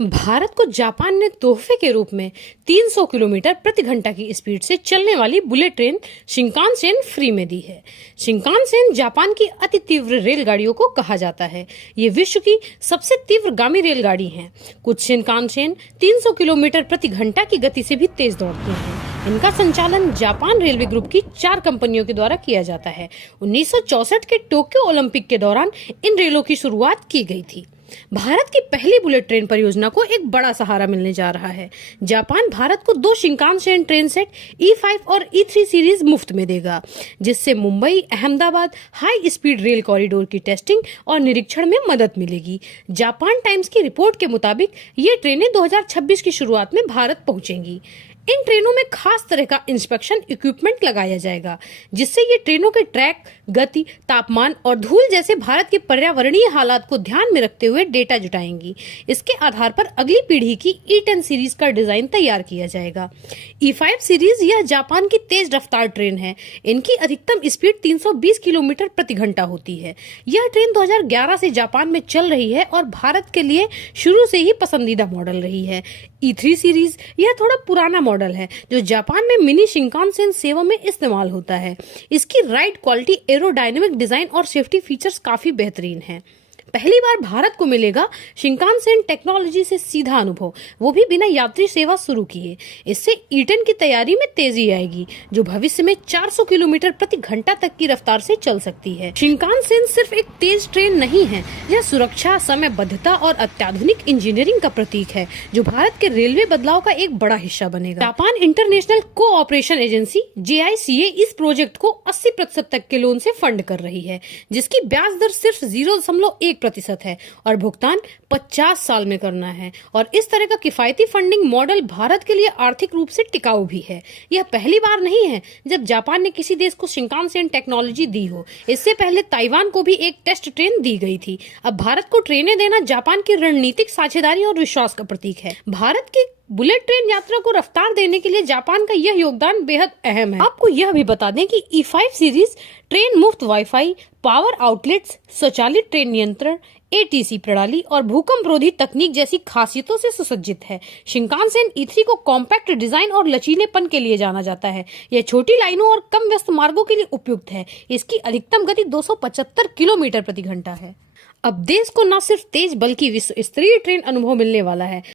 भारत को जापान ने तोहफे के रूप में 300 किलोमीटर प्रति घंटा की स्पीड से चलने वाली बुलेट ट्रेन शिंकानसेन फ्री में दी है। शिंकानसेन जापान की अति तीव्र रेलगाड़ियों को कहा जाता है। ये विश्व की सबसे तीव्रगामी रेलगाड़ी हैं। कुछ शिंकानसेन 300 किलोमीटर प्रति घंटा की गति से भी तेज दौड़ती हैं। इनका संचालन जापान रेलवे ग्रुप की 4 कंपनियों के द्वारा किया जाता है। 1964 के टोक्यो ओलंपिक के दौरान इन रेलों की शुरुआत की गई थी। भारत की पहली बुलेट ट्रेन परियोजना को एक बड़ा सहारा मिलने जा रहा है। जापान भारत को 2 शिंकानसेन ट्रेन सेट E5 और E3 सीरीज मुफ्त में देगा, जिससे Mumbai Ahmedabad high speed rail corridor की टेस्टिंग और निरीक्षण में मदद मिलेगी। जापान टाइम्स की रिपोर्ट के मुताबिक ये ट्रेनें 2026 की शुरुआत में भारत पहुंचेंगी। इन ट्रेनों में खास तरह का इंस्पेक्शन इक्विपमेंट लगाया जाएगा, जिससे ये ट्रेनों के ट्रैक, गति, तापमान और धूल जैसे भारत के पर्यावरणीय हालात को ध्यान में रखते हुए डेटा जुटाएंगी। इसके आधार पर अगली पीढ़ी की E10 सीरीज का डिजाइन तैयार किया जाएगा। E5 सीरीज यह जापान की तेज रफ्तार ट्रेन है। इनकी अधिकतम स्पीड 320 किलोमीटर प्रति घंटा होती है। यह ट्रेन 2011 से जापान में चल रही है और भारत के लिए शुरू से ही पसंदीदा मॉडल रही है। E3 सीरीज यह थोड़ा पुराना मॉडल है, जो जापान में मिनी शिंकानसेन सेवा में इस्तेमाल होता है। इसकी राइड क्वालिटी, एरोडायनेमिक डिजाइन और सेफ्टी फीचर्स काफी बेहतरीन है। पहली बार भारत को मिलेगा शिंकानसेन टेक्नोलॉजी से सीधा अनुभव, वो भी बिना यात्री सेवा शुरू किए। इससे E10 की तैयारी में तेजी आएगी, जो भविष्य में 400 किलोमीटर प्रति घंटा तक की रफ्तार से चल सकती है। शिंकानसेन सिर्फ एक तेज ट्रेन नहीं है, यह सुरक्षा, समयबद्धता और अत्याधुनिक इंजीनियरिंग का प्रतीक है, जो भारत के रेलवे बदलाव का एक बड़ा हिस्सा बनेगा। Japan international cooperation agency JICA इस प्रोजेक्ट को 80% तक के लोन से फंड कर रही है, जिसकी ब्याज दर सिर्फ 0.1% है और भुगतान 50 साल में करना है। और इस तरह का किफायती फंडिंग मॉडल भारत के लिए आर्थिक रूप से टिकाऊ भी है। यह पहली बार नहीं है जब जापान ने किसी देश को शिंकानसेन टेक्नोलॉजी दी हो। इससे पहले ताइवान को भी एक टेस्ट ट्रेन दी गई थी। अब भारत को ट्रेनें देना जापान की रणनीतिक साझेदारी और विश्वास का प्रतीक है। भारत की बुलेट ट्रेन यात्रा को रफ्तार देने के लिए जापान का यह योगदान बेहद अहम है। आपको यह भी बता दें कि E5 सीरीज ट्रेन मुफ्त वाईफाई, पावर आउटलेट्स, स्वचालित ट्रेन नियंत्रण, ATC प्रणाली और भूकंपरोधी तकनीक जैसी खासियतों से सुसज्जित है। शिंकानसेन E3 को कॉम्पैक्ट डिजाइन और लचीलेपन के लिए जाना जाता है। यह छोटी लाइनों और कम व्यस्त मार्गों के लिए उपयुक्त है। इसकी अधिकतम गति 275 किलोमीटर प्रति घंटा है। अब देश को न सिर्फ तेज बल्कि विश्व स्तरीय ट्रेन अनुभव मिलने वाला है।